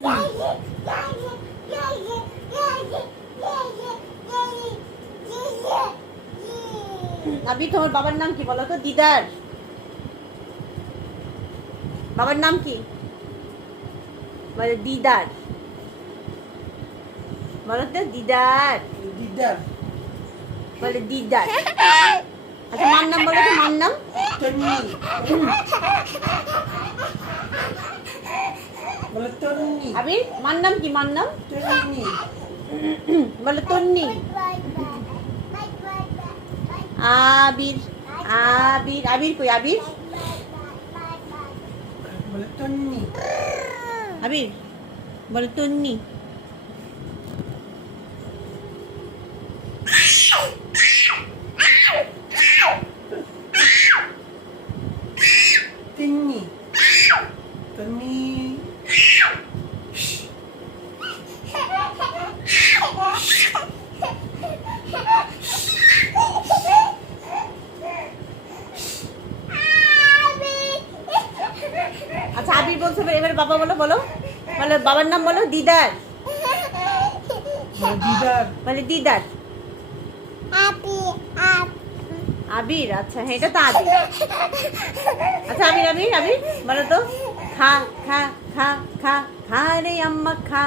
আবি তোমার বাবার নাম কি বলো তো? দিদার বাবার নাম কি বলে? দিদার বলো তো। দিদার দিদার বলে দিদার। আচ্ছা মার নাম বলো তো। মার নাম তন্নি বলে তন্নি। আবির মার নাম কি? মার নাম তন্নি বলে তন্নি। আবির আবির আবির কই? আবির বলে তন্নি। আবির বলে তন্নি। তিন্নি তন্নি। আচ্ছা আবির বলছে, এবারে বাবা বলো। বলো বলো বাবার নাম বলো। দিদার বলে দিদার বলে দিদার। আবির আচ্ছা হ্যাঁ এটা তো আবির। আচ্ছা আবির আবির আবির বলো তো। খা খা খা খা খা রে আম্মা খা।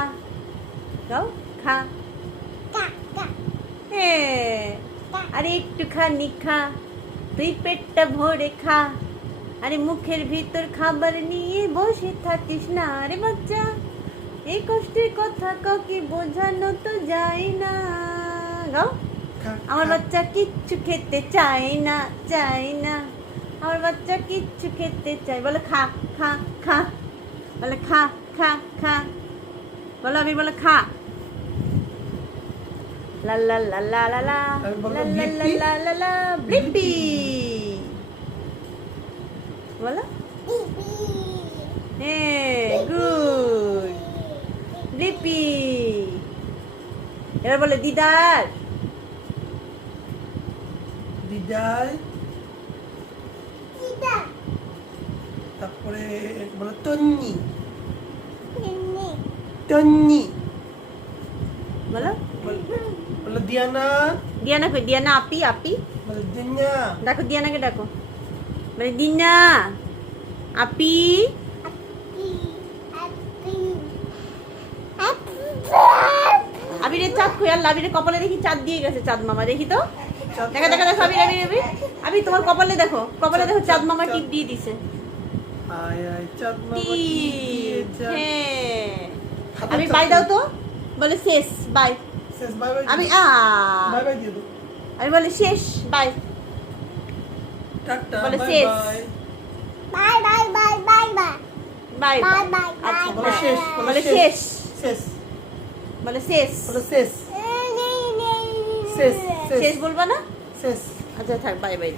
গাও খা। হ্যাঁ আরে একটুখানি খা, তুই পেটটা ভরে খা। আরে মুখের ভিতর খাবার নিয়ে বসে থাকিস না রে বাচ্চা। এই কষ্টের কথা কাউকে বোঝানো তো যায় না। গাও। আমার বাচ্চা কিচ্ছু খেতে চায় না, চায় না। আমার বাচ্চা কিচ্ছু খেতে চায়। বলে খা খা খা। বলে খা খা খা। বলো আমি বলে খা। লা লা লা লা লা লা লা লা লা লা লা লা ব্লিপি। বলো হ্যাঁ গুড ব্লিপি। এবার বলে দিদার। দিদার তারপরে বলে তন্নি তন্নি। বলো বলে দিয়ানা। দিয়ানা কই? দিয়ানা আপি আপি। বলে দিনা ডাকো দিয়ানাকে ডাকো। মানে দিনা আপি। আবিরের চাঁদ কই? আল্লাহ আবিরের কপালে দেখি চাঁদ দিয়ে গেছে। চাঁদ মামা দেখি তো। দেখা দেখা দেখো আবির আবির আবির আবির তোমার কপালে দেখো। কপালে দেখো চাঁদ মামা টিপ দিয়ে দিছে। আয় আয় চাঁদ মামা টিপ হ্যাঁ। আমি বাই দাও তো। বলে শেষ বাই। শেষ বাই বাই। আমি বাই বাই দিয়ে দাও। আমি বলে শেষ বাই। টাটা বলে বাই শেষ। বাই। বাই আচ্ছা বলে শেষ। বলে শেষ। শেষ বলে শেষ। বলে শেষ শেষ শেষ বলবা না? শেষ। আচ্ছা থাক বাই বাই।